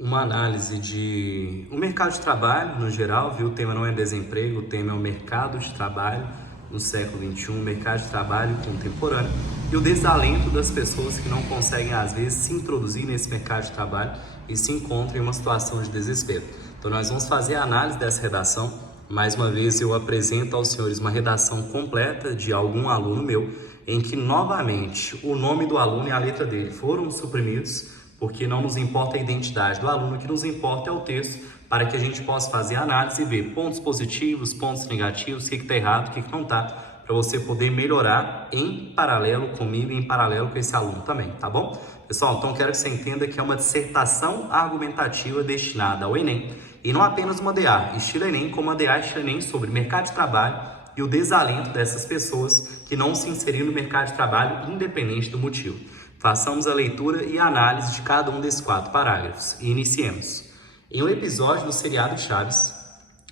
uma análise de o mercado de trabalho no geral, viu? O tema não é desemprego, o tema é o mercado de trabalho no século XXI, o mercado de trabalho contemporâneo e o desalento das pessoas que não conseguem, às vezes, se introduzir nesse mercado de trabalho e se encontram em uma situação de desespero. Então, nós vamos fazer a análise dessa redação. Mais uma vez, eu apresento aos senhores uma redação completa de algum aluno meu, em que, novamente, o nome do aluno e a letra dele foram suprimidos, porque não nos importa a identidade do aluno, o que nos importa é o texto, para que a gente possa fazer a análise e ver pontos positivos, pontos negativos, o que está errado, o que não está, para você poder melhorar em paralelo comigo e em paralelo com esse aluno também, tá bom? Pessoal, então quero que você entenda que é uma dissertação argumentativa destinada ao Enem, e não apenas uma DA, estilo Enem, como a DA estilo Enem sobre mercado de trabalho e o desalento dessas pessoas que não se inseriram no mercado de trabalho, independente do motivo. Façamos a leitura e a análise de cada um desses 4 parágrafos e iniciemos. Em um episódio do seriado Chaves,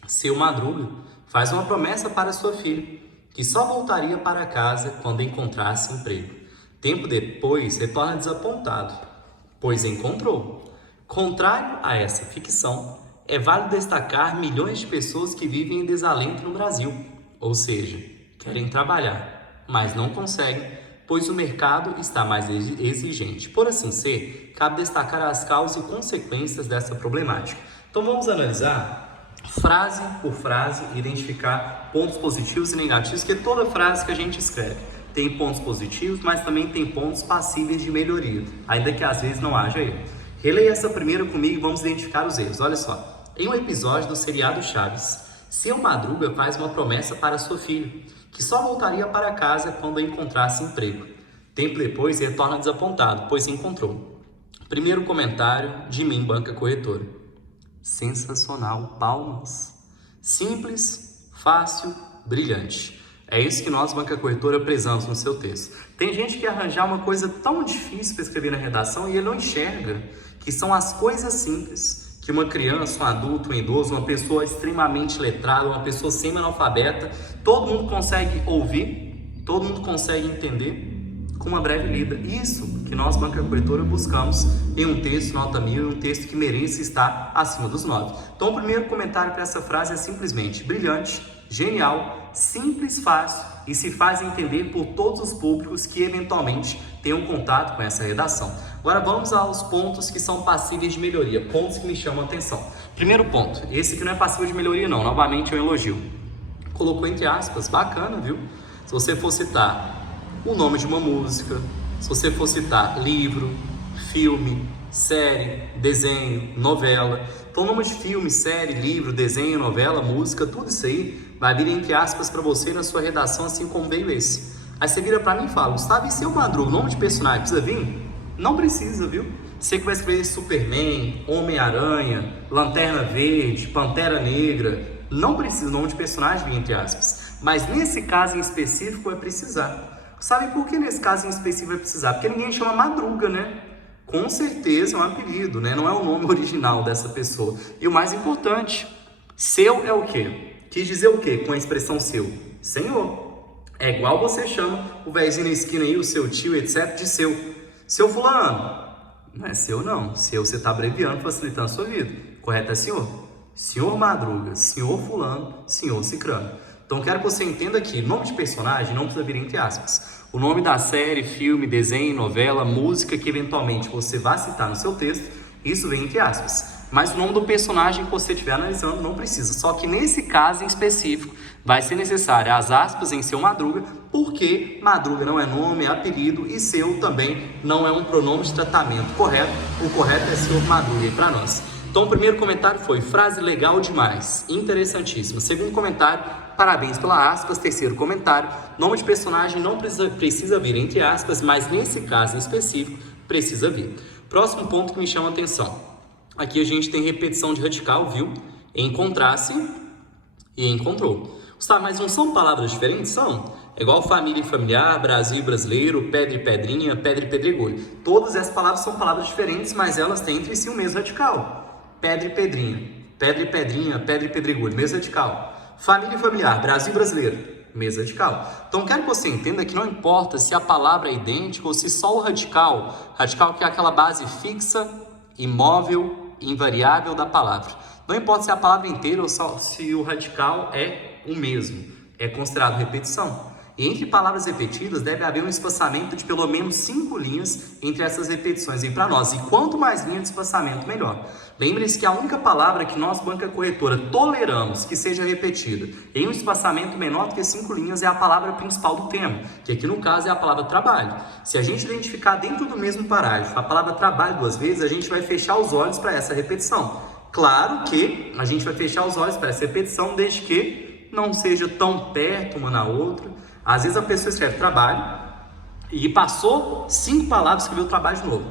seu Madruga faz uma promessa para sua filha, que só voltaria para casa quando encontrasse emprego. Tempo depois, retorna desapontado, pois encontrou. Contrário a essa ficção, é válido destacar milhões de pessoas que vivem em desalento no Brasil, ou seja, querem trabalhar, mas não conseguem, pois o mercado está mais exigente. Por assim ser, cabe destacar as causas e consequências dessa problemática. Então vamos analisar frase por frase, identificar pontos positivos e negativos, porque toda frase que a gente escreve tem pontos positivos, mas também tem pontos passíveis de melhoria, ainda que às vezes não haja erro. Releia essa primeira comigo e vamos identificar os erros. Olha só, em um episódio do seriado Chaves, seu Madruga faz uma promessa para sua filha, que só voltaria para casa quando encontrasse emprego. Tempo depois, retorna desapontado, pois encontrou. Primeiro comentário de mim, banca corretora. Sensacional, palmas. Simples, fácil, brilhante. É isso que nós, banca corretora, prezamos no seu texto. Tem gente que arranjar uma coisa tão difícil para escrever na redação e ele não enxerga que são as coisas simples que uma criança, um adulto, um idoso, uma pessoa extremamente letrada, uma pessoa semi-analfabeta, todo mundo consegue ouvir, todo mundo consegue entender com uma breve lida. Isso que nós, banca corretora, buscamos em um texto nota 1000, um texto que mereça estar acima dos 9. Então, o primeiro comentário para essa frase é simplesmente brilhante, genial, simples, fácil e se faz entender por todos os públicos que eventualmente tenham contato com essa redação. Agora vamos aos pontos que são passíveis de melhoria, pontos que me chamam a atenção. Primeiro ponto, esse que não é passível de melhoria não, novamente é um elogio. Colocou entre aspas, bacana, viu? Se você for citar o nome de uma música, se você for citar livro, filme, série, desenho, novela. Então, nome de filme, série, livro, desenho, novela, música, tudo isso aí vai vir entre aspas para você na sua redação, assim como veio esse. Aí você vira para mim e fala, Gustavo, e seu Madruga, nome de personagem precisa vir? Não precisa, viu? Você que vai escrever Superman, Homem-Aranha, Lanterna Verde, Pantera Negra, não precisa o nome de personagem vir entre aspas. Mas nesse caso em específico vai precisar. Sabe por que nesse caso em específico vai precisar? Porque ninguém chama Madruga, né? Com certeza é um apelido, né? Não é o nome original dessa pessoa. E o mais importante, seu é o quê? Quis dizer o quê com a expressão seu? Senhor. É igual você chama o vezinho na esquina aí, o seu tio, etc, de seu. Seu fulano. Não é seu não. Seu você está abreviando, facilitando a sua vida. Correto é senhor. Senhor Madruga, senhor fulano, senhor cicrano. Então quero que você entenda que nome de personagem não precisa vir entre aspas. O nome da série, filme, desenho, novela, música que eventualmente você vai citar no seu texto, isso vem entre aspas. Mas o nome do personagem que você estiver analisando não precisa. Só que nesse caso em específico vai ser necessário as aspas em seu Madruga, porque Madruga não é nome, é apelido e seu também não é um pronome de tratamento correto. O correto é senhor Madruga aí para nós. Então o primeiro comentário foi frase legal demais, interessantíssimo. Segundo comentário, parabéns pela aspas. Terceiro comentário, nome de personagem não precisa vir entre aspas, mas nesse caso em específico precisa vir. Próximo ponto que me chama a atenção. Aqui a gente tem repetição de radical, viu? Encontrasse e encontrou. Gustavo, mas não são palavras diferentes? São. É igual família e familiar, Brasil e brasileiro, pedra e pedrinha, pedra e pedregulho. Todas essas palavras são palavras diferentes, mas elas têm entre si o mesmo radical. Pedra e pedrinha, pedra e pedrinha, pedra e pedregulho, mesmo radical. Família e familiar, Brasil e brasileiro, mesmo radical. Então quero que você entenda que não importa se a palavra é idêntica ou se só o radical que é aquela base fixa, imóvel, invariável da palavra. Não importa se é a palavra inteira ou só se o radical é o mesmo, é considerado repetição. E entre palavras repetidas deve haver um espaçamento de pelo menos 5 linhas entre essas repetições aí para nós. E quanto mais linha de espaçamento, melhor. Lembre-se que a única palavra que nós, banca corretora, toleramos que seja repetida em um espaçamento menor do que 5 linhas é a palavra principal do tema, que aqui no caso é a palavra trabalho. Se a gente identificar dentro do mesmo parágrafo a palavra trabalho 2 vezes, a gente vai fechar os olhos para essa repetição. Claro que a gente vai fechar os olhos para essa repetição desde que não seja tão perto uma na outra. Às vezes a pessoa escreve trabalho e passou 5 palavras e escreveu trabalho de novo.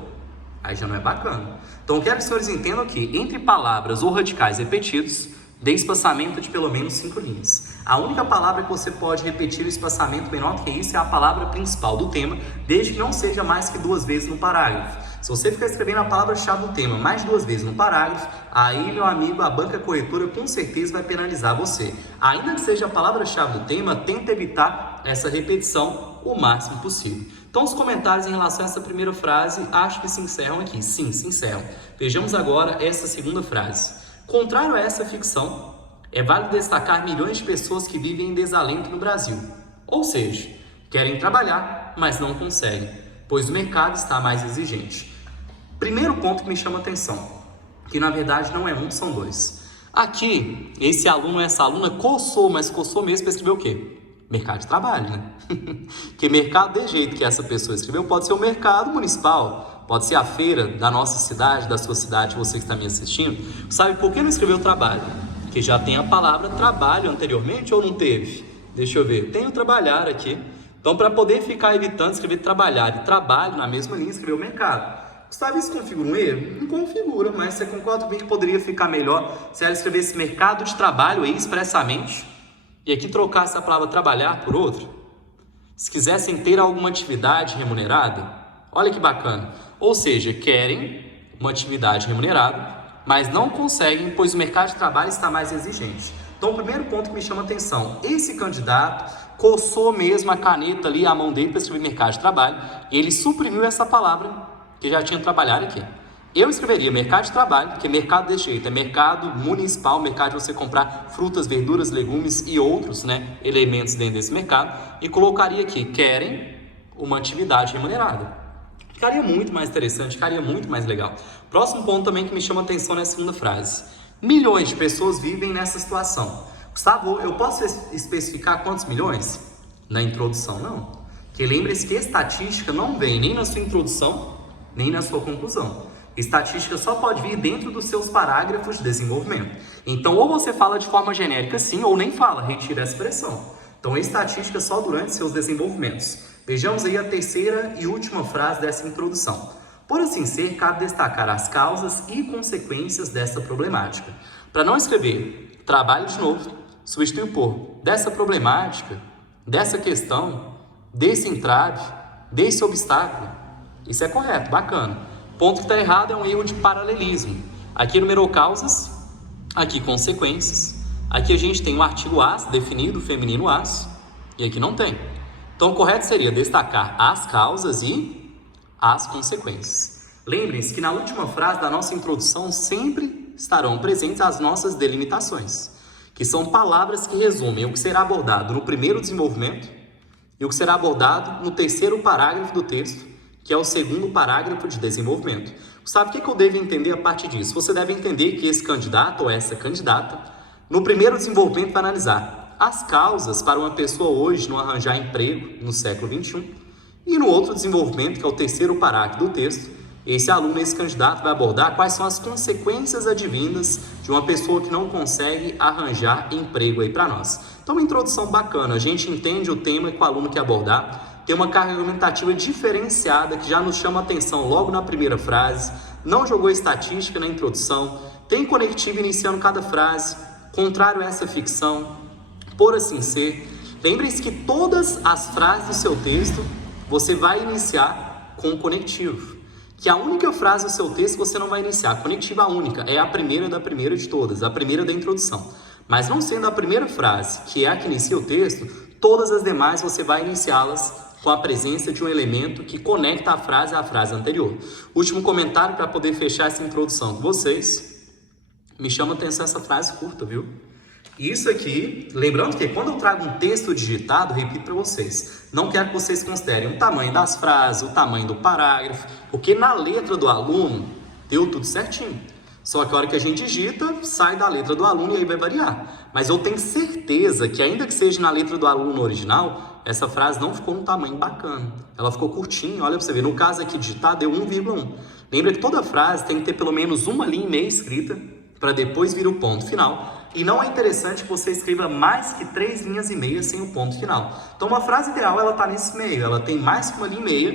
Aí já não é bacana. Então eu quero que os senhores entendam que entre palavras ou radicais repetidos, dê espaçamento de pelo menos 5 linhas. A única palavra que você pode repetir o espaçamento menor do que isso é a palavra principal do tema, desde que não seja mais que 2 vezes no parágrafo. Se você ficar escrevendo a palavra-chave do tema mais de 2 vezes no parágrafo, aí, meu amigo, a banca corretora com certeza vai penalizar você. Ainda que seja a palavra-chave do tema, tenta evitar essa repetição o máximo possível. Então, os comentários em relação a essa primeira frase, acho que se encerram aqui. Sim, se encerram. Vejamos agora essa segunda frase. Contrário a essa ficção, é válido destacar milhões de pessoas que vivem em desalento no Brasil. Ou seja, querem trabalhar, mas não conseguem, pois o mercado está mais exigente. Primeiro ponto que me chama a atenção, que na verdade não é um, são 2. Aqui, esse aluno, essa aluna coçou, mas coçou mesmo para escrever o quê? Mercado de trabalho, né? Que mercado, de jeito que essa pessoa escreveu, pode ser o mercado municipal, pode ser a feira da nossa cidade, da sua cidade, você que está me assistindo. Sabe por que não escreveu trabalho? Porque já tem a palavra trabalho anteriormente ou não teve? Deixa eu ver, tem o trabalhar aqui. Então, para poder ficar evitando escrever trabalhar e trabalho na mesma linha, escrever o mercado. Gustavo, isso configura um erro? Não configura, mas você concorda comigo que poderia ficar melhor se ela escrevesse mercado de trabalho aí expressamente e aqui trocasse a palavra trabalhar por outra? Se quisessem ter alguma atividade remunerada, olha que bacana. Ou seja, querem uma atividade remunerada, mas não conseguem, pois o mercado de trabalho está mais exigente. Então, o primeiro ponto que me chama a atenção, esse candidato coçou mesmo a caneta ali, a mão dele para escrever mercado de trabalho, e ele suprimiu essa palavra que já tinha trabalhado aqui. Eu escreveria mercado de trabalho, porque mercado desse jeito é mercado municipal, mercado de você comprar frutas, verduras, legumes e outros, né, elementos dentro desse mercado, e colocaria aqui, querem uma atividade remunerada. Ficaria muito mais interessante, ficaria muito mais legal. Próximo ponto também que me chama a atenção nessa segunda frase. Milhões de pessoas vivem nessa situação. Gustavo, eu posso especificar quantos milhões? Na introdução, não. Porque lembre-se que estatística não vem nem na sua introdução, nem na sua conclusão. Estatística só pode vir dentro dos seus parágrafos de desenvolvimento. Então, ou você fala de forma genérica sim, ou nem fala, retira essa expressão. Então, a estatística só durante seus desenvolvimentos. Vejamos aí a terceira e última frase dessa introdução. Por assim ser, cabe destacar as causas e consequências dessa problemática. Para não escrever trabalho de novo, substitui por dessa problemática, dessa questão, desse entrave, desse obstáculo. Isso é correto, bacana. Ponto que está errado é um erro de paralelismo. Aqui numerou causas, aqui consequências. Aqui a gente tem o artigo as definido, o feminino as, e aqui não tem. Então o correto seria destacar as causas e as consequências. Lembrem-se que na última frase da nossa introdução sempre estarão presentes as nossas delimitações, que são palavras que resumem o que será abordado no primeiro desenvolvimento e o que será abordado no terceiro parágrafo do texto, que é o segundo parágrafo de desenvolvimento. Sabe o que eu devo entender a partir disso? Você deve entender que esse candidato ou essa candidata, no primeiro desenvolvimento, vai analisar as causas para uma pessoa hoje não arranjar emprego no século XXI. E no outro desenvolvimento, que é o terceiro parágrafo do texto, esse aluno, esse candidato, vai abordar quais são as consequências advindas de uma pessoa que não consegue arranjar emprego aí para nós. Então, uma introdução bacana, a gente entende o tema que o aluno quer abordar, tem uma carga argumentativa diferenciada que já nos chama a atenção logo na primeira frase, não jogou estatística na introdução, tem conectivo iniciando cada frase, contrário a essa ficção, por assim ser. Lembre-se que todas as frases do seu texto você vai iniciar com conectivo, que a única frase do seu texto você não vai iniciar, a conectiva única, é a primeira da primeira de todas, a primeira da introdução. Mas não sendo a primeira frase, que é a que inicia o texto, todas as demais você vai iniciá-las com a presença de um elemento que conecta a frase à frase anterior. Último comentário para poder fechar essa introdução com vocês. Me chama a atenção essa frase curta, viu? Isso aqui, lembrando que quando eu trago um texto digitado, repito para vocês, não quero que vocês considerem o tamanho das frases, o tamanho do parágrafo, porque na letra do aluno deu tudo certinho. Só que a hora que a gente digita, sai da letra do aluno e aí vai variar. Mas eu tenho certeza que ainda que seja na letra do aluno original, essa frase não ficou num tamanho bacana. Ela ficou curtinha, olha para você ver. No caso aqui digitado deu 1,1. Lembra que toda frase tem que ter pelo menos uma linha e meia escrita para depois vir o ponto final. E não é interessante que você escreva mais que 3 linhas e meia sem o ponto final. Então uma frase ideal, ela está nesse meio. Ela tem mais que uma linha e meia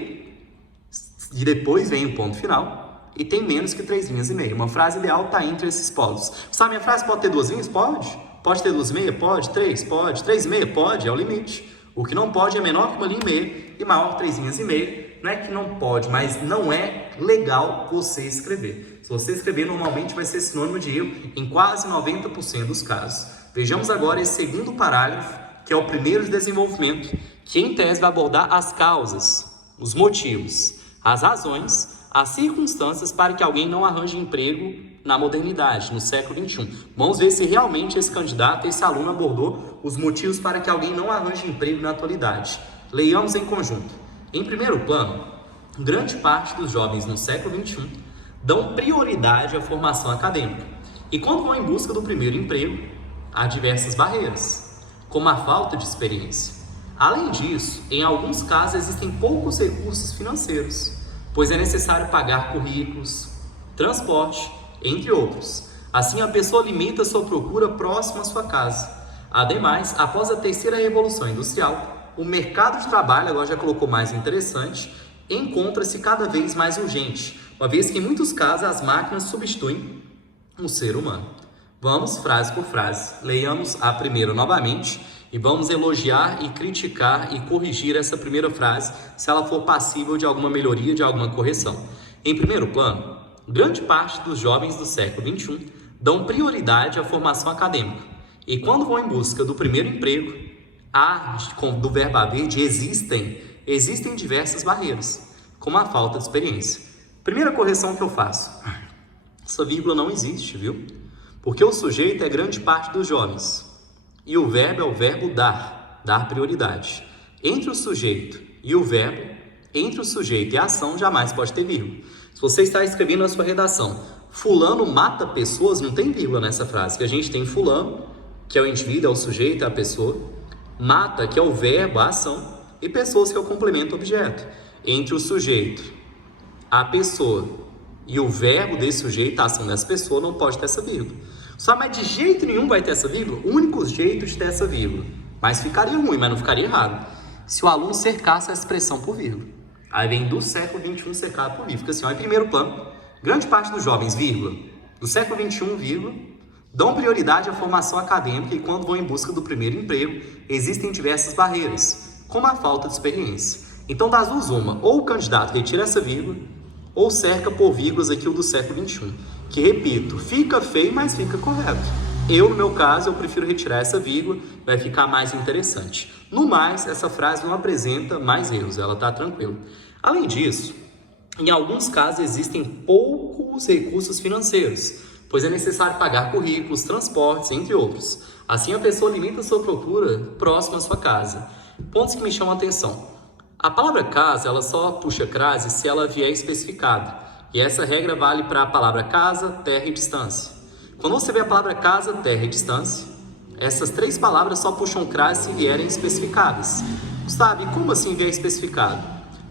e depois vem o ponto final. E tem menos que 3 linhas e meia. Uma frase ideal está entre esses polos. Sabe, minha frase pode ter 2 linhas? Pode. Pode ter 2 e meia? Pode. 3? Pode. 3 e meia? Pode. É o limite. O que não pode é menor que uma linha e meia e maior que 3 linhas e meia. Não é que não pode, mas não é legal você escrever. Se você escrever, normalmente vai ser sinônimo de erro em quase 90% dos casos. Vejamos agora esse segundo parágrafo, que é o primeiro de desenvolvimento, que em tese vai abordar as causas, os motivos, as razões, as circunstâncias para que alguém não arranje emprego na modernidade, no século XXI. Vamos ver se realmente esse candidato, esse aluno abordou os motivos para que alguém não arranje emprego na atualidade. Leiamos em conjunto. Em primeiro plano, grande parte dos jovens no século XXI dão prioridade à formação acadêmica. E quando vão em busca do primeiro emprego, há diversas barreiras, como a falta de experiência. Além disso, em alguns casos existem poucos recursos financeiros, pois é necessário pagar currículos, transporte, entre outros. Assim, a pessoa limita sua procura próxima à sua casa. Ademais, após a terceira revolução industrial, o mercado de trabalho, agora já colocou mais interessante, encontra-se cada vez mais urgente, uma vez que em muitos casos as máquinas substituem o ser humano. Vamos frase por frase, leiamos a primeira novamente e vamos elogiar e criticar e corrigir essa primeira frase se ela for passível de alguma melhoria, de alguma correção. Em primeiro plano, grande parte dos jovens do século XXI dão prioridade à formação acadêmica e quando vão em busca do primeiro emprego, do verbo haver, de existem diversas barreiras, como a falta de experiência. Primeira correção que eu faço, essa vírgula não existe, viu? Porque o sujeito é grande parte dos jovens e o verbo é o verbo dar prioridade. Entre o sujeito e o verbo, entre o sujeito e a ação, jamais pode ter vírgula. Se você está escrevendo na sua redação, fulano mata pessoas, não tem vírgula nessa frase, que a gente tem fulano, que é o indivíduo, é o sujeito, é a pessoa, mata, que é o verbo, a ação, e pessoas, que é o complemento objeto. Entre o sujeito, a pessoa e o verbo desse sujeito, a ação dessa pessoa, não pode ter essa vírgula. Só, mas de jeito nenhum vai ter essa vírgula? O único jeito de ter essa vírgula. Mas ficaria ruim, mas não ficaria errado. Se o aluno cercasse a expressão por vírgula. Aí vem do século XXI cercado por vírgula. Fica assim, ó, em primeiro plano, grande parte dos jovens, vírgula, do século XXI, vírgula, dão prioridade à formação acadêmica e quando vão em busca do primeiro emprego, existem diversas barreiras, como a falta de experiência. Então, das duas uma, ou o candidato retira essa vírgula, ou cerca por vírgulas aqui o do século XXI, que, repito, fica feio, mas fica correto. Eu, no meu caso, eu prefiro retirar essa vírgula, vai ficar mais interessante. No mais, essa frase não apresenta mais erros, ela está tranquila. Além disso, em alguns casos existem poucos recursos financeiros, pois é necessário pagar currículos, transportes, entre outros. Assim, a pessoa limita sua procura próximo à sua casa. Pontos que me chamam a atenção. A palavra casa, ela só puxa crase se ela vier especificada. E essa regra vale para a palavra casa, terra e distância. Quando você vê a palavra casa, terra e distância, essas três palavras só puxam crase se vierem especificadas. Gustavo, e como assim vier especificado?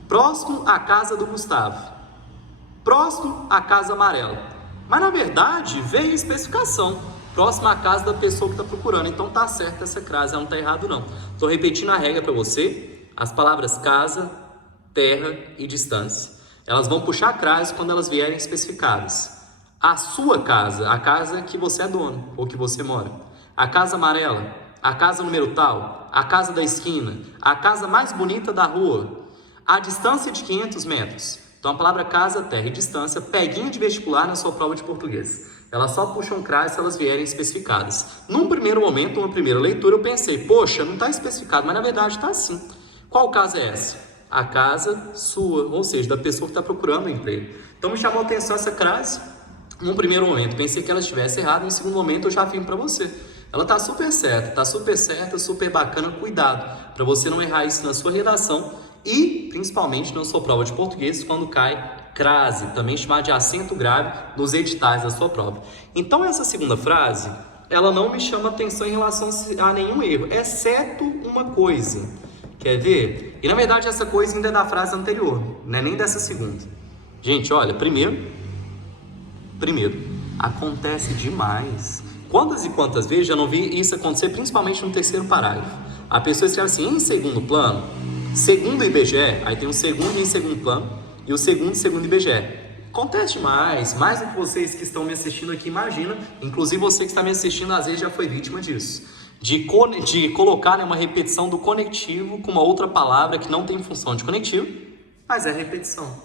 Próximo à casa do Gustavo. Próximo à casa amarela. Mas na verdade veio especificação. Próximo à casa da pessoa que está procurando. Então tá certo essa crase, ela não está errado não. Estou repetindo a regra para você. As palavras casa, terra e distância, elas vão puxar crase quando elas vierem especificadas. A sua casa, a casa que você é dono ou que você mora. A casa amarela, a casa número tal, a casa da esquina, a casa mais bonita da rua. A distância de 500 metros. Então a palavra casa, terra e distância, peguinha de vestibular na sua prova de português. Elas só puxam crase se elas vierem especificadas. Num primeiro momento, uma primeira leitura, eu pensei, poxa, não está especificado, mas na verdade está sim. Qual casa é essa? A casa sua, ou seja, da pessoa que está procurando um emprego. Então me chamou a atenção essa crase. Num primeiro momento, pensei que ela estivesse errada, no segundo momento eu já afirmo para você. Ela está super certa, super bacana, cuidado, para você não errar isso na sua redação e, principalmente, na sua prova de português, quando cai crase, também chamada de acento grave, nos editais da sua prova. Então, essa segunda frase, ela não me chama atenção em relação a nenhum erro, exceto uma coisa. Quer ver? E, na verdade, essa coisa ainda é da frase anterior, não é nem dessa segunda. Gente, olha, primeiro, acontece demais. Quantas e quantas vezes já não vi isso acontecer, principalmente no terceiro parágrafo? A pessoa escreve assim, em segundo plano, segundo o IBGE, aí tem um segundo em segundo plano e o segundo IBGE. Acontece demais, mais do que vocês que estão me assistindo aqui imaginam, inclusive você que está me assistindo às vezes já foi vítima disso. De colocar uma repetição do conectivo com uma outra palavra que não tem função de conectivo, mas é repetição.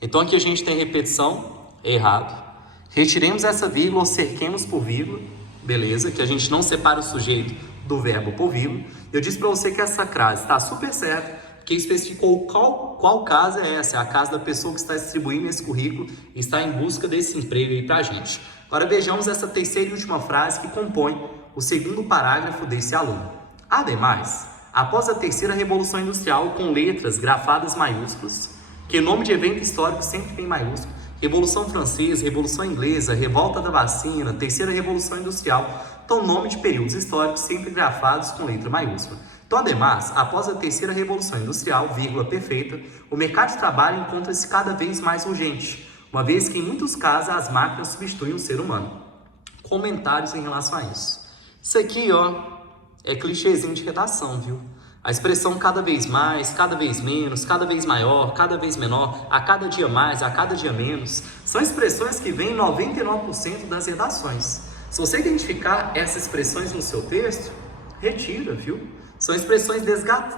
Então aqui a gente tem repetição, errado. Retiremos essa vírgula ou cerquemos por vírgula, beleza? Que a gente não separa o sujeito do verbo por vírgula. Eu disse para você que essa crase está super certa, porque especificou qual casa é essa. É a casa da pessoa que está distribuindo esse currículo e está em busca desse emprego aí para a gente. Agora vejamos essa terceira e última frase que compõe o segundo parágrafo desse aluno. Ademais, após a terceira Revolução Industrial, com letras grafadas maiúsculas, que nome de evento histórico sempre tem maiúsculo, Revolução Francesa, Revolução Inglesa, Revolta da Vacina, Terceira Revolução Industrial, então nome de períodos históricos sempre grafados com letra maiúscula. Então, ademais, após a Terceira Revolução Industrial, vírgula perfeita, o mercado de trabalho encontra-se cada vez mais urgente, uma vez que em muitos casos as máquinas substituem o ser humano. Comentários em relação a isso. Isso aqui, ó, é clichêzinho de redação, viu? A expressão cada vez mais, cada vez menos, cada vez maior, cada vez menor, a cada dia mais, a cada dia menos, são expressões que vêm em 99% das redações. Se você identificar essas expressões no seu texto, retira, viu? São expressões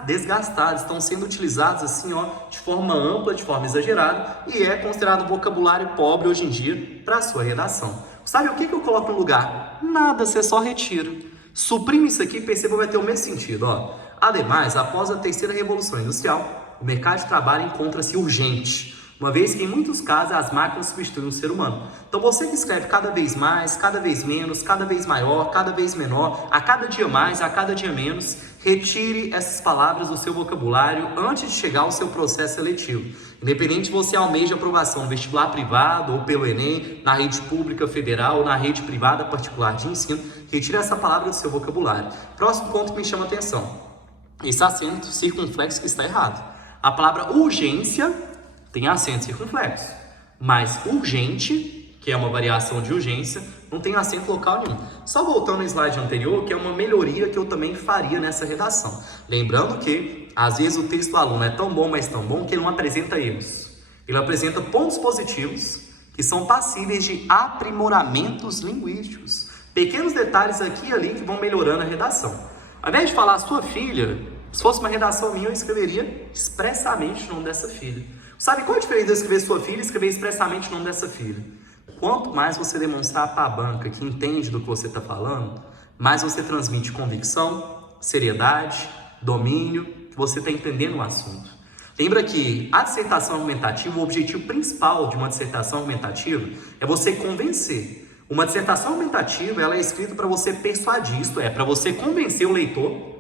desgastadas, estão sendo utilizadas assim, ó, de forma ampla, de forma exagerada, e é considerado vocabulário pobre hoje em dia para a sua redação. Sabe o que eu coloco no lugar? Nada, você só retira. Suprime isso aqui e perceba que vai ter o mesmo sentido, ó. Ademais, após a terceira Revolução Industrial, o mercado de trabalho encontra-se urgente, uma vez que em muitos casos as máquinas substituem o ser humano. Então você que escreve cada vez mais, cada vez menos, cada vez maior, cada vez menor, a cada dia mais, a cada dia menos, retire essas palavras do seu vocabulário antes de chegar ao seu processo seletivo. Independente se você almeja aprovação no vestibular privado ou pelo Enem, na rede pública federal ou na rede privada particular de ensino, retire essa palavra do seu vocabulário. Próximo ponto que me chama a atenção. Esse acento circunflexo que está errado. A palavra urgência tem acento circunflexo, mas urgente, que é uma variação de urgência, não tem acento local nenhum. Só voltando no slide anterior, que é uma melhoria que eu também faria nessa redação. Lembrando que, às vezes, o texto do aluno é tão bom, mas tão bom, que ele não apresenta erros. Ele apresenta pontos positivos, que são passíveis de aprimoramentos linguísticos. Pequenos detalhes aqui e ali que vão melhorando a redação. Ao invés de falar sua filha, se fosse uma redação minha, eu escreveria expressamente o nome dessa filha. Sabe qual a diferença de eu escrever sua filha e escrever expressamente o nome dessa filha? Quanto mais você demonstrar para a banca que entende do que você está falando, mais você transmite convicção, seriedade, domínio, que você está entendendo o assunto. Lembra que a dissertação argumentativa, o objetivo principal de uma dissertação argumentativa é você convencer. Uma dissertação argumentativa, ela é escrita para você persuadir, isto é, para você convencer o leitor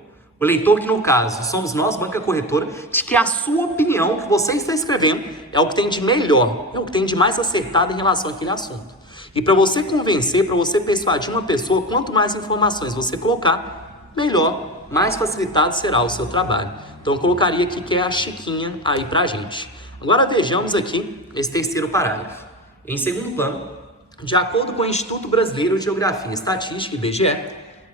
que no caso somos nós, banca corretora, de que a sua opinião, que você está escrevendo, é o que tem de melhor, é o que tem de mais acertado em relação àquele assunto. E para você convencer, para você persuadir uma pessoa, quanto mais informações você colocar, melhor, mais facilitado será o seu trabalho. Então eu colocaria aqui que é a Chiquinha aí pra gente. Agora vejamos aqui esse terceiro parágrafo. Em segundo plano, de acordo com o Instituto Brasileiro de Geografia e Estatística, IBGE,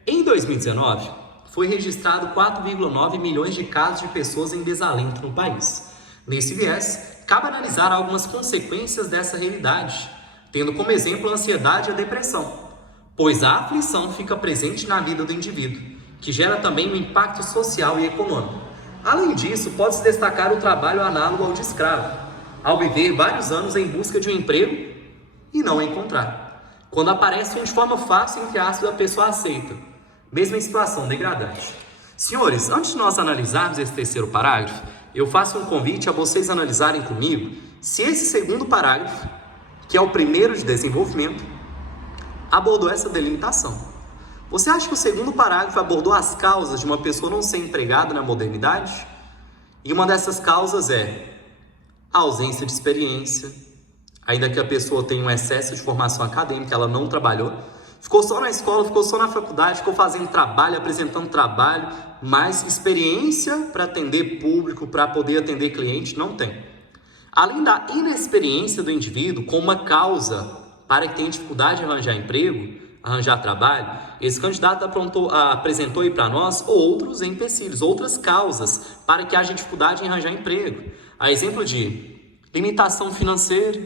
em 2019, foi registrado 4,9 milhões de casos de pessoas em desalento no país. Nesse viés, cabe analisar algumas consequências dessa realidade, tendo como exemplo a ansiedade e a depressão, pois a aflição fica presente na vida do indivíduo, que gera também um impacto social e econômico. Além disso, pode-se destacar o trabalho análogo ao de escravo, ao viver vários anos em busca de um emprego e não encontrar. Quando aparece de forma fácil, entre aspas, a pessoa aceita, mesmo em situação degradante. Senhores, antes de nós analisarmos esse terceiro parágrafo, eu faço um convite a vocês analisarem comigo se esse segundo parágrafo, que é o primeiro de desenvolvimento, abordou essa delimitação. Você acha que o segundo parágrafo abordou as causas de uma pessoa não ser empregada na modernidade? E uma dessas causas é a ausência de experiência, ainda que a pessoa tenha um excesso de formação acadêmica, ela não trabalhou, ficou só na escola, ficou só na faculdade, ficou fazendo trabalho, apresentando trabalho, mas experiência para atender público, para poder atender cliente, não tem. Além da inexperiência do indivíduo como uma causa para que tenha dificuldade de arranjar emprego, arranjar trabalho, esse candidato apresentou aí para nós outros empecilhos, outras causas para que haja dificuldade em arranjar emprego. A exemplo de limitação financeira,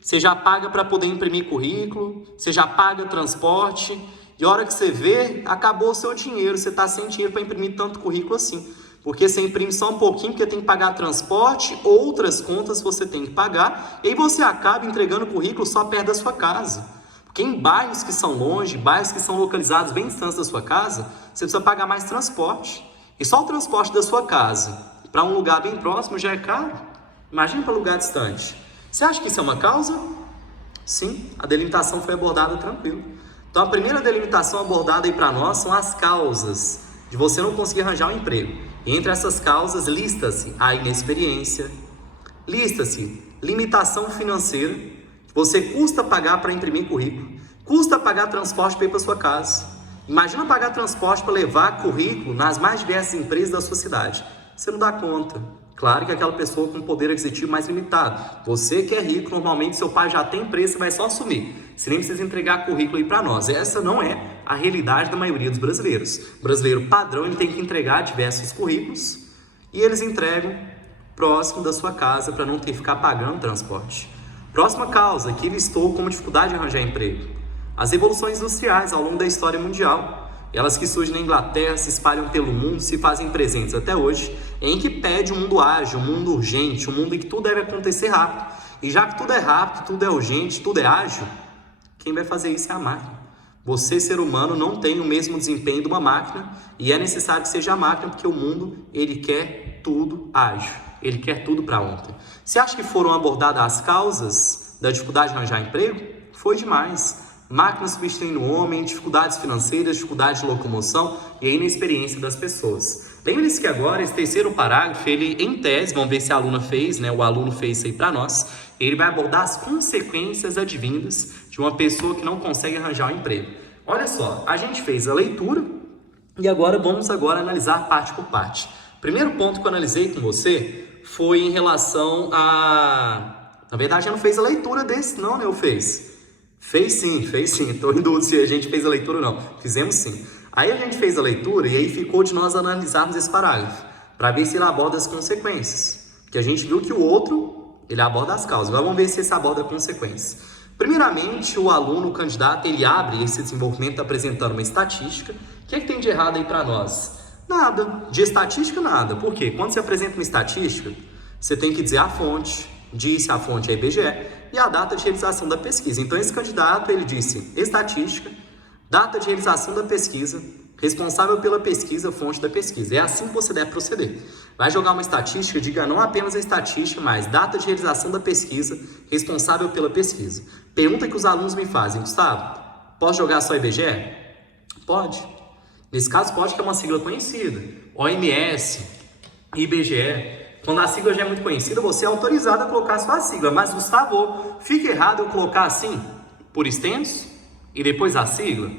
você já paga para poder imprimir currículo, você já paga transporte, e a hora que você vê, acabou o seu dinheiro, você está sem dinheiro para imprimir tanto currículo assim. Porque você imprime só um pouquinho, porque tem que pagar transporte, outras contas você tem que pagar, e aí você acaba entregando o currículo só perto da sua casa. Porque em bairros que são longe, bairros que são localizados bem distantes da sua casa, você precisa pagar mais transporte. E só o transporte da sua casa para um lugar bem próximo já é caro. Imagina para um lugar distante. Você acha que isso é uma causa? Sim, a delimitação foi abordada tranquilo. Então a primeira delimitação abordada aí para nós são as causas de você não conseguir arranjar um emprego. E entre essas causas lista-se a inexperiência, lista-se limitação financeira, você custa pagar para imprimir currículo, custa pagar transporte para ir para sua casa. Imagina pagar transporte para levar currículo nas mais diversas empresas da sua cidade. Você não dá conta. Claro que aquela pessoa com poder aquisitivo mais limitado. Você que é rico, normalmente seu pai já tem empresa, você vai só assumir. Você nem precisa entregar currículo aí para nós. Essa não é a realidade da maioria dos brasileiros. O brasileiro padrão, ele tem que entregar diversos currículos e eles entregam próximo da sua casa para não ter que ficar pagando transporte. Próxima causa que listou como dificuldade de arranjar emprego: as revoluções industriais ao longo da história mundial. Elas que surgem na Inglaterra, se espalham pelo mundo, se fazem presentes até hoje, em que pede um mundo ágil, um mundo urgente, um mundo em que tudo deve acontecer rápido. E já que tudo é rápido, tudo é urgente, tudo é ágil, quem vai fazer isso é a máquina. Você, ser humano, não tem o mesmo desempenho de uma máquina e é necessário que seja a máquina porque o mundo, ele quer tudo ágil. Ele quer tudo para ontem. Você acha que foram abordadas as causas da dificuldade de arranjar emprego? Foi demais. Máquinas substituindo o homem, dificuldades financeiras, dificuldade de locomoção e a inexperiência das pessoas. Lembre-se que agora esse terceiro parágrafo, ele em tese, vamos ver se a aluna fez, né? O aluno fez isso aí para nós. Ele vai abordar as consequências advindas de uma pessoa que não consegue arranjar um emprego. Olha só, a gente fez a leitura e agora vamos analisar parte por parte. Primeiro ponto que eu analisei com você foi em relação a... Na verdade, eu não fez a leitura desse, não, né? Eu fez. Fez sim. Estou em dúvida se a gente fez a leitura ou não. Fizemos sim. Aí a gente fez a leitura e aí ficou de nós analisarmos esse parágrafo, para ver se ele aborda as consequências. Porque a gente viu que o outro, ele aborda as causas. Agora vamos ver se esse aborda consequências. Primeiramente, o aluno, o candidato, ele abre esse desenvolvimento apresentando uma estatística. O que é que tem de errado aí para nós? Nada. De estatística, nada. Por quê? Quando você apresenta uma estatística, você tem que dizer a fonte, disse a fonte é IBGE, e a data de realização da pesquisa. Então, esse candidato, ele disse estatística, data de realização da pesquisa, responsável pela pesquisa, fonte da pesquisa. É assim que você deve proceder. Vai jogar uma estatística, diga não apenas a estatística, mas data de realização da pesquisa, responsável pela pesquisa. Pergunta que os alunos me fazem: Gustavo, posso jogar só IBGE? Pode. Nesse caso, pode, que é uma sigla conhecida. OMS, IBGE. Quando a sigla já é muito conhecida, você é autorizado a colocar a sua sigla. Mas, Gustavo, fica errado eu colocar assim, por extenso, e depois a sigla?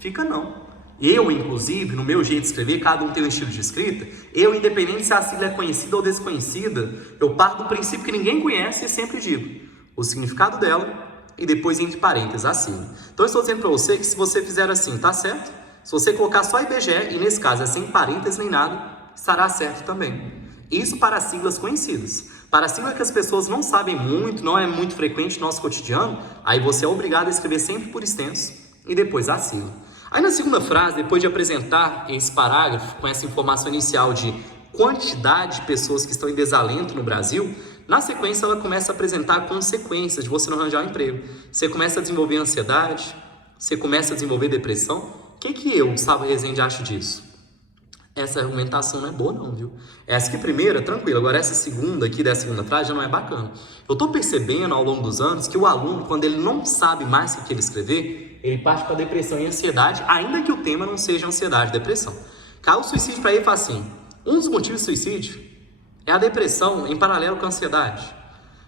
Fica não. Eu, inclusive, no meu jeito de escrever, cada um tem um estilo de escrita, eu, independente se a sigla é conhecida ou desconhecida, eu parto do princípio que ninguém conhece e sempre digo o significado dela e depois, entre parênteses, a sigla. Então, eu estou dizendo para você que se você fizer assim, tá certo? Se você colocar só IBGE, e nesse caso é sem parênteses nem nada, estará certo também. Isso para siglas conhecidas. Para siglas que as pessoas não sabem muito, não é muito frequente no nosso cotidiano, aí você é obrigado a escrever sempre por extenso e depois a sigla. Aí na segunda frase, depois de apresentar esse parágrafo com essa informação inicial de quantidade de pessoas que estão em desalento no Brasil, na sequência ela começa a apresentar consequências de você não arranjar um emprego. Você começa a desenvolver ansiedade, você começa a desenvolver depressão. O que eu, Gustavo Rezende, acho disso? essa argumentação não é boa não, viu? Essa aqui primeira, tranquilo. Agora essa segunda aqui, dessa segunda frase, já não é bacana. Eu tô percebendo ao longo dos anos que o aluno, quando ele não sabe mais o que ele escrever, ele parte para depressão e ansiedade, ainda que o tema não seja ansiedade e depressão. Caiu o suicídio para ele e fala assim, um dos motivos do suicídio é a depressão em paralelo com a ansiedade.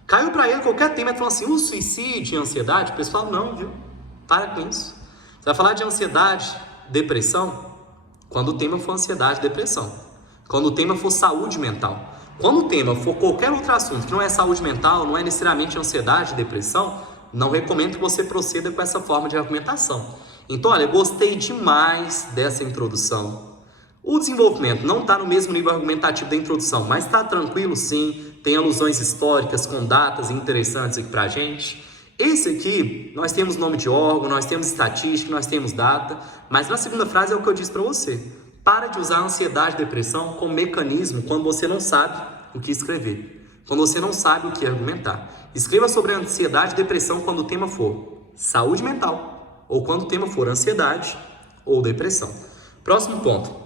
Caiu para ele qualquer tema, ele fala assim, o suicídio e a ansiedade, o pessoal não, viu? Para com isso. Você vai falar de ansiedade, depressão, quando o tema for ansiedade e depressão. Quando o tema for saúde mental. Quando o tema for qualquer outro assunto que não é saúde mental, não é necessariamente ansiedade e depressão, não recomendo que você proceda com essa forma de argumentação. Então, olha, eu gostei demais dessa introdução. O desenvolvimento não está no mesmo nível argumentativo da introdução, mas está tranquilo sim, tem alusões históricas com datas interessantes aqui pra gente. Esse aqui, nós temos nome de órgão, nós temos estatística, nós temos data, mas na segunda frase é o que eu disse para você. Para de usar a ansiedade e depressão como mecanismo quando você não sabe o que escrever, quando você não sabe o que argumentar. Escreva sobre a ansiedade e depressão quando o tema for saúde mental ou quando o tema for ansiedade ou depressão. Próximo ponto.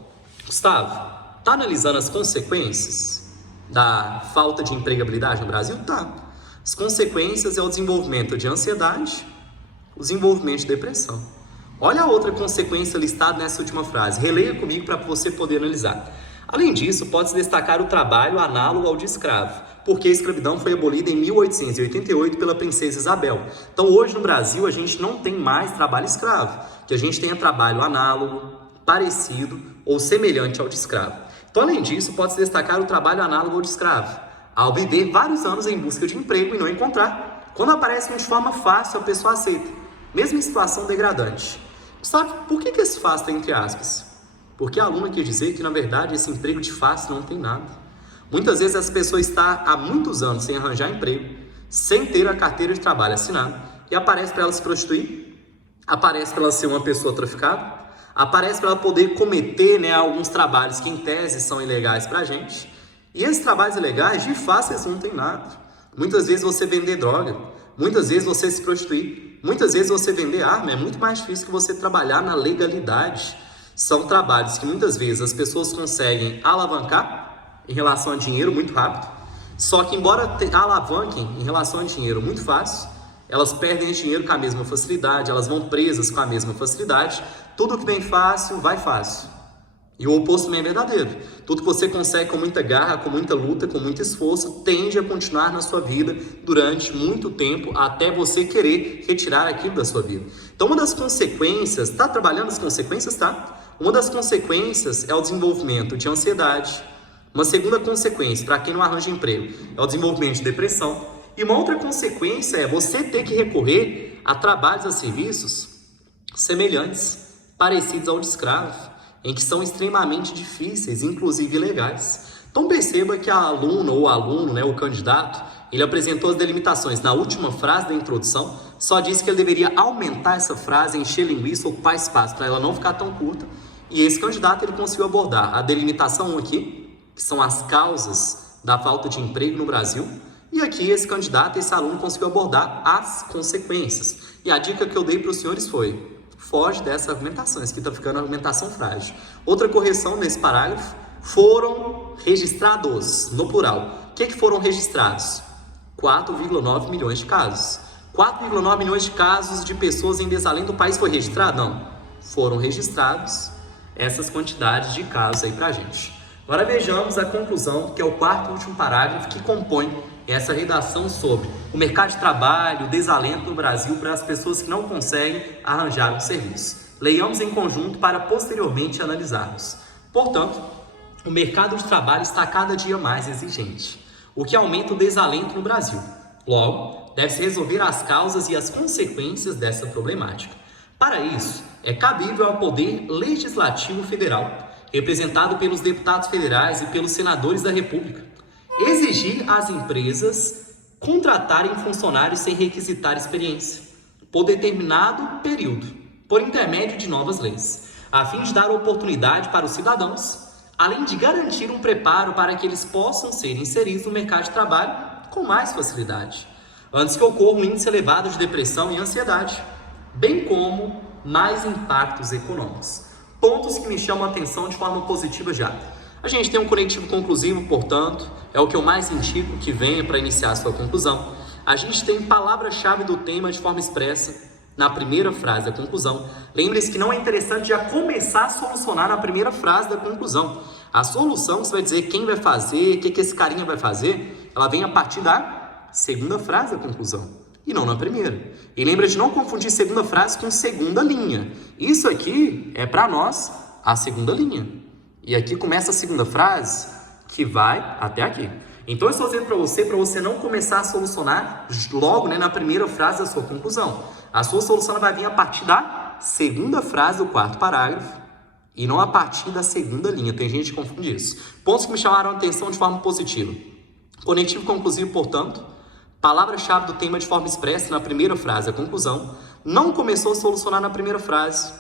Gustavo, está analisando as consequências da falta de empregabilidade no Brasil? Tá. As consequências é o desenvolvimento de ansiedade, o desenvolvimento de depressão. Olha a outra consequência listada nessa última frase. Releia comigo para você poder analisar. Além disso, pode-se destacar o trabalho análogo ao de escravo, porque a escravidão foi abolida em 1888 pela princesa Isabel. Então, hoje no Brasil, a gente não tem mais trabalho escravo, que a gente tenha trabalho análogo, parecido ou semelhante ao de escravo. Então, além disso, pode-se destacar o trabalho análogo ao de escravo, ao viver vários anos em busca de emprego e não encontrar. Quando aparece de forma fácil, a pessoa aceita, mesmo em situação degradante. Sabe por que esse fácil está entre aspas? Porque a aluna quer dizer que, na verdade, esse emprego de fácil não tem nada. Muitas vezes essa pessoa está há muitos anos sem arranjar emprego, sem ter a carteira de trabalho assinada, e aparece para ela se prostituir, aparece para ela ser uma pessoa traficada, aparece para ela poder cometer alguns trabalhos que, em tese, são ilegais para a gente. E esses trabalhos ilegais, de fáceis, não tem nada. Muitas vezes você vender droga, muitas vezes você se prostituir, muitas vezes você vender arma, é muito mais difícil que você trabalhar na legalidade. São trabalhos que muitas vezes as pessoas conseguem alavancar em relação a dinheiro muito rápido, só que embora alavanquem em relação a dinheiro muito fácil, elas perdem esse dinheiro com a mesma facilidade, elas vão presas com a mesma facilidade. Tudo que vem fácil, vai fácil. E o oposto também é verdadeiro. Tudo que você consegue com muita garra, com muita luta, com muito esforço, tende a continuar na sua vida durante muito tempo, até você querer retirar aquilo da sua vida. Então, uma das consequências, está trabalhando as consequências, tá? Uma das consequências é o desenvolvimento de ansiedade. Uma segunda consequência, para quem não arranja emprego, é o desenvolvimento de depressão. E uma outra consequência é você ter que recorrer a trabalhos, a serviços semelhantes, parecidos ao de escravo, em que são extremamente difíceis, inclusive ilegais. Então perceba que a aluna ou aluno, o candidato, ele apresentou as delimitações na última frase da introdução, só disse que ele deveria aumentar essa frase, encher linguiça, ocupar espaço, para ela não ficar tão curta. E esse candidato ele conseguiu abordar a delimitação 1 aqui, que são as causas da falta de emprego no Brasil, e aqui esse candidato, esse aluno conseguiu abordar as consequências. E a dica que eu dei para os senhores foi: foge dessa argumentação, isso aqui está ficando argumentação frágil. Outra correção nesse parágrafo: foram registrados, no plural. O que foram registrados? 4,9 milhões de casos. 4,9 milhões de casos de pessoas em desalento do país foi registrado? Não. Foram registrados essas quantidades de casos aí pra gente. Agora vejamos a conclusão, que é o quarto e último parágrafo que compõe essa redação sobre o mercado de trabalho, o desalento no Brasil para as pessoas que não conseguem arranjar um serviço. Leiamos em conjunto para posteriormente analisarmos. Portanto, o mercado de trabalho está cada dia mais exigente, o que aumenta o desalento no Brasil. Logo, deve-se resolver as causas e as consequências dessa problemática. Para isso, é cabível ao Poder Legislativo Federal, representado pelos deputados federais e pelos senadores da República, exigir às empresas contratarem funcionários sem requisitar experiência, por determinado período, por intermédio de novas leis, a fim de dar oportunidade para os cidadãos, além de garantir um preparo para que eles possam ser inseridos no mercado de trabalho com mais facilidade, antes que ocorra um índice elevado de depressão e ansiedade, bem como mais impactos econômicos. Pontos que me chamam a atenção de forma positiva já. A gente tem um conectivo conclusivo, portanto, é o que eu mais indico que venha para iniciar a sua conclusão. A gente tem palavra-chave do tema de forma expressa na primeira frase da conclusão. Lembre-se que não é interessante já começar a solucionar na primeira frase da conclusão. A solução, você vai dizer quem vai fazer, o que esse carinha vai fazer, ela vem a partir da segunda frase da conclusão e não na primeira. E lembra de não confundir segunda frase com segunda linha. Isso aqui é para nós a segunda linha. E aqui começa a segunda frase que vai até aqui. Então eu estou dizendo para você não começar a solucionar logo, né, na primeira frase da sua conclusão. A sua solução vai vir a partir da segunda frase do quarto parágrafo e não a partir da segunda linha. Tem gente que confunde isso. Pontos que me chamaram a atenção de forma positiva. Conectivo conclusivo, portanto, palavra-chave do tema de forma expressa na primeira frase da conclusão. Não começou a solucionar na primeira frase,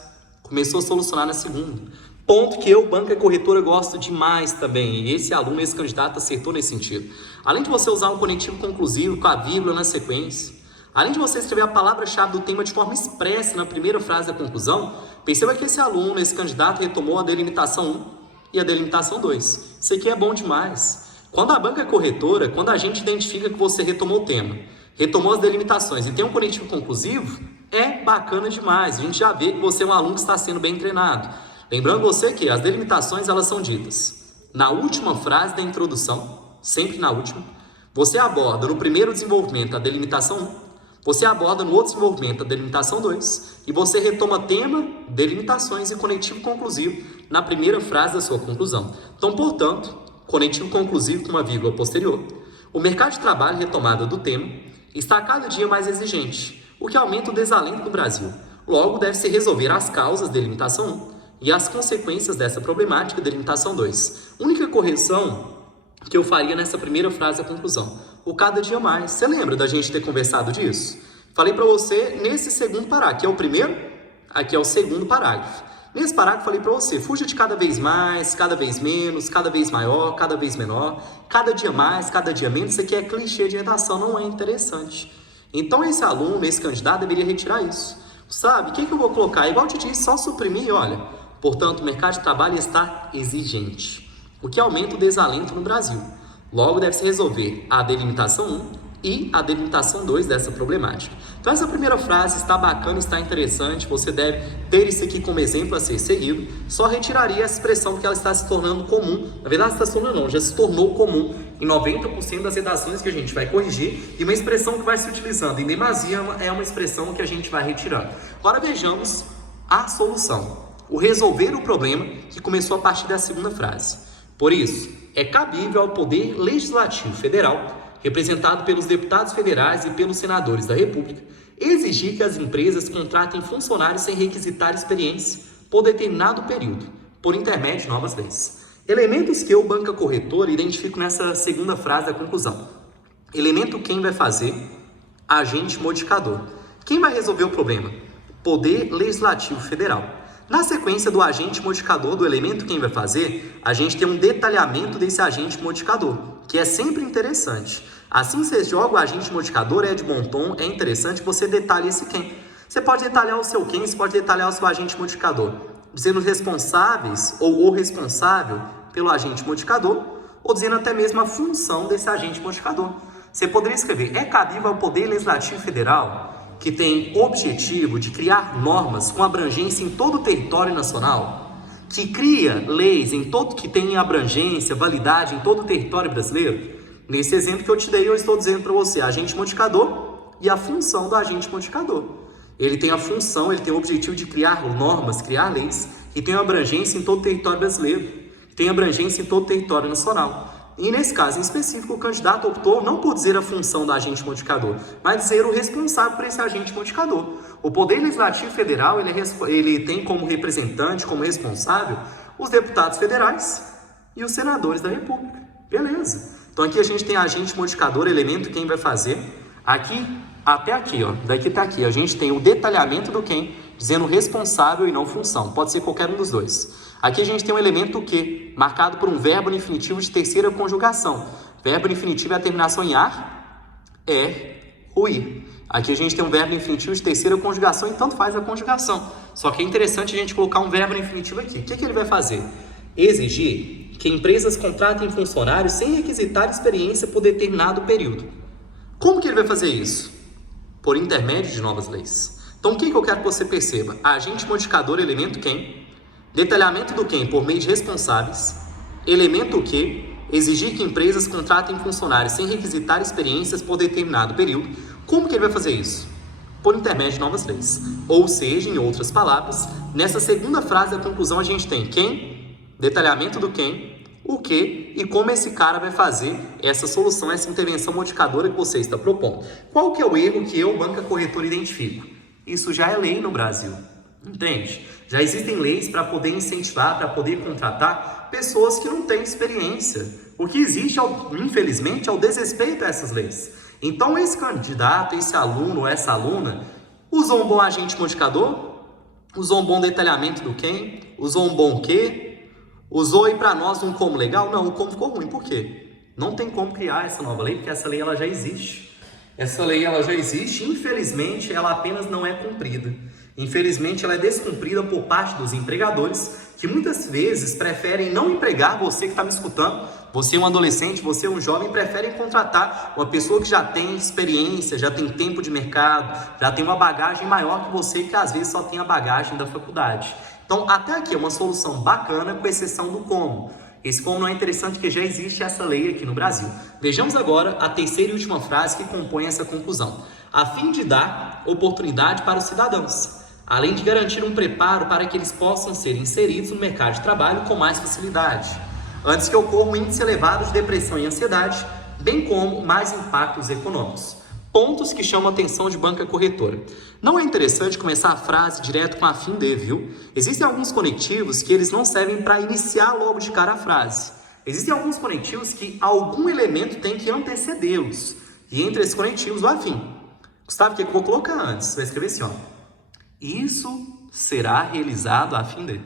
começou a solucionar na segunda. Ponto que eu, banca e corretora, gosto demais também. E esse aluno, esse candidato acertou nesse sentido. Além de você usar um conectivo conclusivo com a vírgula na sequência, além de você escrever a palavra-chave do tema de forma expressa na primeira frase da conclusão, perceba que esse aluno, esse candidato, retomou a delimitação 1 e a delimitação 2. Isso aqui é bom demais. Quando a banca é corretora, quando a gente identifica que você retomou o tema, retomou as delimitações e tem um conectivo conclusivo, é bacana demais. A gente já vê que você é um aluno que está sendo bem treinado. Lembrando você que as delimitações, elas são ditas na última frase da introdução, sempre na última. Você aborda no primeiro desenvolvimento a delimitação 1, você aborda no outro desenvolvimento a delimitação 2 e você retoma tema, delimitações e conectivo conclusivo na primeira frase da sua conclusão. Então, portanto, conectivo conclusivo com uma vírgula posterior. O mercado de trabalho, retomada do tema, está cada dia mais exigente, o que aumenta o desalento no Brasil. Logo, deve-se resolver as causas da delimitação 1 e as consequências dessa problemática da delimitação 2. Única correção que eu faria nessa primeira frase da conclusão. O cada dia mais. Você lembra da gente ter conversado disso? Falei para você nesse segundo parágrafo. Aqui é o primeiro, aqui é o segundo parágrafo. Nesse parágrafo falei para você, fuja de cada vez mais, cada vez menos, cada vez maior, cada vez menor, cada dia mais, cada dia menos. Isso aqui é clichê de redação, não é interessante. Então esse aluno, esse candidato deveria retirar isso. Sabe, o que eu vou colocar? Igual eu te disse, só suprimir, olha. Portanto, o mercado de trabalho está exigente, o que aumenta o desalento no Brasil. Logo, deve-se resolver a delimitação 1 e a delimitação 2 dessa problemática. Então, essa primeira frase está bacana, está interessante, você deve ter isso aqui como exemplo a ser seguido. Só retiraria essa expressão porque ela está se tornando comum. Na verdade, está se tornando não, já se tornou comum em 90% das redações que a gente vai corrigir. E uma expressão que vai se utilizando em demasia é uma expressão que a gente vai retirando. Agora, vejamos a solução. O resolver o problema que começou a partir da segunda frase. Por isso, é cabível ao Poder Legislativo Federal, representado pelos deputados federais e pelos senadores da República, exigir que as empresas contratem funcionários sem requisitar experiência por determinado período, por intermédio de novas leis. Elementos que eu, banca corretora, identifico nessa segunda frase da conclusão. Elemento quem vai fazer? Agente modificador. Quem vai resolver o problema? Poder Legislativo Federal. Na sequência do agente modificador, do elemento quem vai fazer, a gente tem um detalhamento desse agente modificador, que é sempre interessante. Assim, você joga o agente modificador, é de bom tom, é interessante que você detalhe esse quem. Você pode detalhar o seu quem, você pode detalhar o seu agente modificador, dizendo os responsáveis ou o responsável pelo agente modificador, ou dizendo até mesmo a função desse agente modificador. Você poderia escrever, é cabível ao Poder Legislativo Federal, que tem objetivo de criar normas com abrangência em todo o território nacional, que cria leis que têm abrangência, validade em todo o território brasileiro. Nesse exemplo que eu te dei, eu estou dizendo para você, agente modificador e a função do agente modificador. Ele tem a função, ele tem o objetivo de criar normas, criar leis, que tem abrangência em todo o território brasileiro, que tem abrangência em todo o território nacional. E nesse caso em específico, o candidato optou não por dizer a função do agente modificador, mas dizer o responsável por esse agente modificador. O Poder Legislativo Federal, ele tem como representante, como responsável, os deputados federais e os senadores da República. Beleza. Então aqui a gente tem agente modificador, elemento quem vai fazer. Aqui, até aqui, ó, daqui até aqui, a gente tem o detalhamento do quem, dizendo responsável e não função. Pode ser qualquer um dos dois. Aqui a gente tem um elemento o que, marcado por um verbo no infinitivo de terceira conjugação. Verbo no infinitivo é a terminação em ar, ou ir. Aqui a gente tem um verbo no infinitivo de terceira conjugação e tanto faz a conjugação. Só que é interessante a gente colocar um verbo no infinitivo aqui. O que ele vai fazer? Exigir que empresas contratem funcionários sem requisitar experiência por determinado período. Como que ele vai fazer isso? Por intermédio de novas leis. Então, o que eu quero que você perceba? Agente modificador, elemento quem? Detalhamento do quem por meio de responsáveis. Elemento o que? Exigir que empresas contratem funcionários sem requisitar experiências por determinado período. Como que ele vai fazer isso? Por intermédio de novas leis. Ou seja, em outras palavras, nessa segunda frase da conclusão a gente tem quem, detalhamento do quem, o que e como esse cara vai fazer essa solução, essa intervenção modificadora que você está propondo. Qual que é o erro que eu, banca corretora, identifico? Isso já é lei no Brasil, entende? Já existem leis para poder incentivar, para poder contratar pessoas que não têm experiência. O que existe, infelizmente, é o desrespeito a essas leis. Então, esse candidato, esse aluno ou essa aluna usou um bom agente modificador? Usou um bom detalhamento do quem? Usou um bom quê? Usou aí para nós um como legal? Não, o como ficou ruim. Por quê? Não tem como criar essa nova lei, porque essa lei ela já existe. Essa lei ela já existe, infelizmente ela apenas não é cumprida. Infelizmente ela é descumprida por parte dos empregadores, que muitas vezes preferem não empregar você que está me escutando. Você é um adolescente, você é um jovem, preferem contratar uma pessoa que já tem experiência, já tem tempo de mercado, já tem uma bagagem maior que você, que às vezes só tem a bagagem da faculdade. Então até aqui é uma solução bacana, com exceção do como. Esse como não é interessante porque já existe essa lei aqui no Brasil. Vejamos agora a terceira e última frase que compõe essa conclusão. A fim de dar oportunidade para os cidadãos, além de garantir um preparo para que eles possam ser inseridos no mercado de trabalho com mais facilidade, antes que ocorra um índice elevado de depressão e ansiedade, bem como mais impactos econômicos. Pontos que chamam a atenção de banca corretora. Não é interessante começar a frase direto com a fim de, viu? Existem alguns conectivos que eles não servem para iniciar logo de cara a frase. Existem alguns conectivos que algum elemento tem que antecedê-los. E entre esses conectivos, o afim. Gustavo, o que eu vou colocar antes? Você vai escrever assim, ó. Isso será realizado a fim de.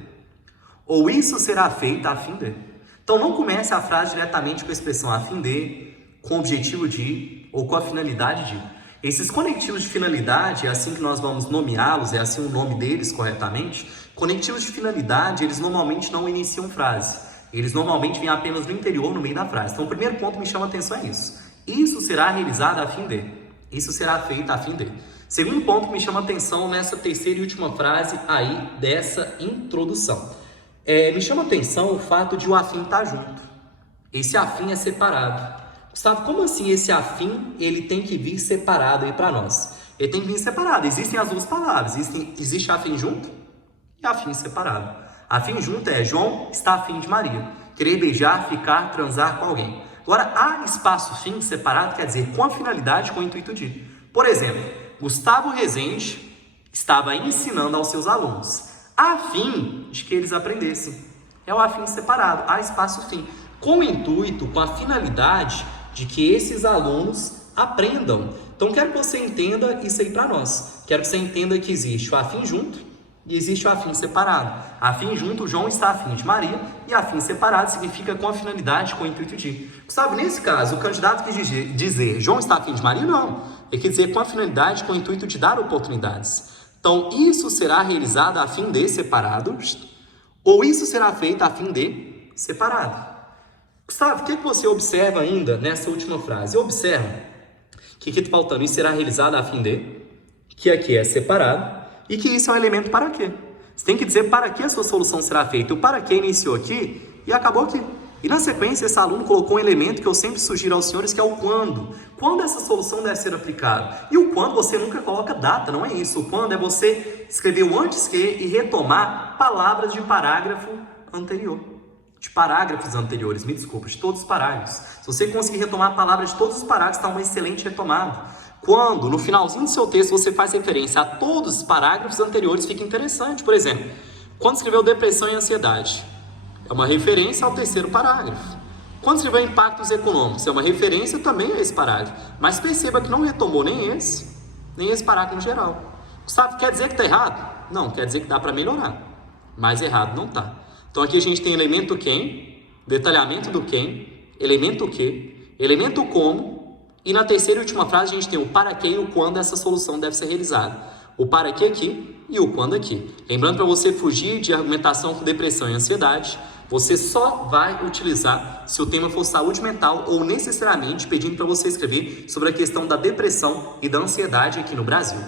Ou isso será feito a fim de. Então não comece a frase diretamente com a expressão a fim de, com o objetivo de, ou com a finalidade de. Esses conectivos de finalidade, é assim que nós vamos nomeá-los, é assim o nome deles corretamente. Conectivos de finalidade, eles normalmente não iniciam frase. Eles normalmente vêm apenas no interior, no meio da frase. Então o primeiro ponto que me chama a atenção é isso. Isso será realizado a fim de. Isso será feito a fim de. Segundo ponto que me chama a atenção nessa terceira e última frase aí dessa introdução. Me chama a atenção o fato de o afim estar junto. Esse afim é separado. Gustavo, como assim esse afim ele tem que vir separado aí para nós? Ele tem que vir separado. Existem as duas palavras. Existe afim junto e afim separado. Afim junto é João está afim de Maria. Querer beijar, ficar, transar com alguém. Agora, há espaço fim separado, quer dizer, com a finalidade, com o intuito de. Por exemplo, Gustavo Rezende estava ensinando aos seus alunos a fim de que eles aprendessem. É o afim separado, há espaço fim. Com o intuito, com a finalidade de que esses alunos aprendam. Então, quero que você entenda isso aí para nós. Quero que você entenda que existe o afim junto e existe o afim separado. Afim junto, João está afim de Maria, e afim separado significa com a finalidade, com o intuito de. Gustavo, nesse caso, o candidato quis dizer João está afim de Maria? Não. Ele quer dizer com a finalidade, com o intuito de dar oportunidades. Então, isso será realizado a fim de separado, ou isso será feito a fim de separado. Gustavo, o que você observa ainda nessa última frase? Observa que aqui está faltando, isso será realizado a fim de, que aqui é separado, e que isso é um elemento para quê. Você tem que dizer para que a sua solução será feita. O para que iniciou aqui e acabou aqui. E na sequência, esse aluno colocou um elemento que eu sempre sugiro aos senhores, que é o quando. Quando essa solução deve ser aplicada? E o quando você nunca coloca data, não é isso. O quando é você escrever o antes que e retomar palavras de parágrafo anterior. De parágrafos anteriores, me desculpa, de todos os parágrafos. Se você conseguir retomar a palavra de todos os parágrafos, está uma excelente retomada. Quando, no finalzinho do seu texto, você faz referência a todos os parágrafos anteriores, fica interessante. Por exemplo, quando escreveu depressão e ansiedade, é uma referência ao terceiro parágrafo. Quando escreveu impactos econômicos, é uma referência também a esse parágrafo. Mas perceba que não retomou nem esse parágrafo no geral. Gustavo, quer dizer que está errado? Não, quer dizer que dá para melhorar. Mas errado não está. Então aqui a gente tem elemento quem, detalhamento do quem, elemento o que, elemento como, e na terceira e última frase a gente tem o para que e o quando essa solução deve ser realizada. O para que aqui e o quando aqui. Lembrando, para você fugir de argumentação com depressão e ansiedade, você só vai utilizar se o tema for saúde mental ou necessariamente pedindo para você escrever sobre a questão da depressão e da ansiedade aqui no Brasil.